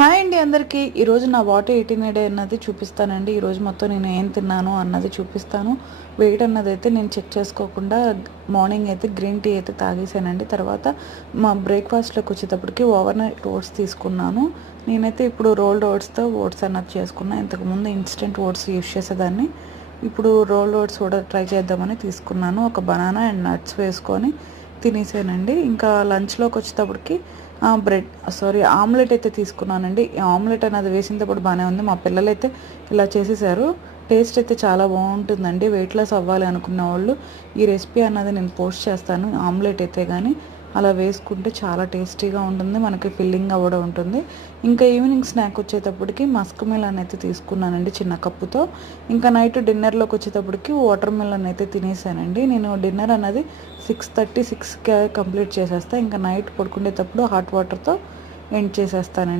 Hi అండి అందరికీ. ఈరోజు నా వాటర్ 18 డే అన్నది చూపిస్తానండి. ఈరోజు మొత్తం నేను ఏం తిన్నాను అన్నది చూపిస్తాను. వెయిట్ అన్నది అయితే నేను చెక్ చేసుకోకుండా మార్నింగ్ అయితే గ్రీన్ టీ అయితే తాగేసానండి. తర్వాత మా బ్రేక్ఫాస్ట్లోకి వచ్చేటప్పటికి ఓవర్నైట్ ఓట్స్ తీసుకున్నాను. నేనైతే ఇప్పుడు రోల్డ్ ఓట్స్తో ఓట్స్ అన్నది చేసుకున్నాను. ఇంతకుముందు ఇన్స్టెంట్ ఓట్స్ యూస్ చేసేదాన్ని. ఇప్పుడు రోల్డ్ ఓట్స్ కూడా ట్రై చేద్దామని తీసుకున్నాను. ఒక బనానా అండ్ నట్స్ వేసుకొని తినేసానండి. ఇంకా లంచ్లోకి వచ్చేటప్పటికి ఆమ్లెట్ అయితే తీసుకున్నానండి. ఈ ఆమ్లెట్ అనేది వేసినప్పుడు బాగానే ఉంది. మా పిల్లలైతే ఇలా చేసేసారు. టేస్ట్ అయితే చాలా బాగుంటుందండి. వెయిట్ లాస్ అవ్వాలి అనుకున్న వాళ్ళు ఈ రెసిపీ అన్నది నేను పోస్ట్ చేస్తాను. ఆమ్లెట్ అయితే కానీ అలా వేసుకుంటే చాలా టేస్టీగా ఉంటుంది, మనకి ఫిల్లింగ్ కూడా ఉంటుంది. ఇంకా ఈవినింగ్ స్నాక్ వచ్చేటప్పటికి మస్క్ మిలన్ అయితే తీసుకున్నానండి చిన్న కప్పుతో. ఇంకా నైట్ డిన్నర్లోకి వచ్చేటప్పటికి వాటర్ మిలన్ అయితే తినేసానండి. నేను డిన్నర్ అన్నది 6:30, 6కి కంప్లీట్ చేసేస్తాను. ఇంకా నైట్ పడుకునేటప్పుడు హాట్ వాటర్తో ఎండ్ చేసేస్తానండి.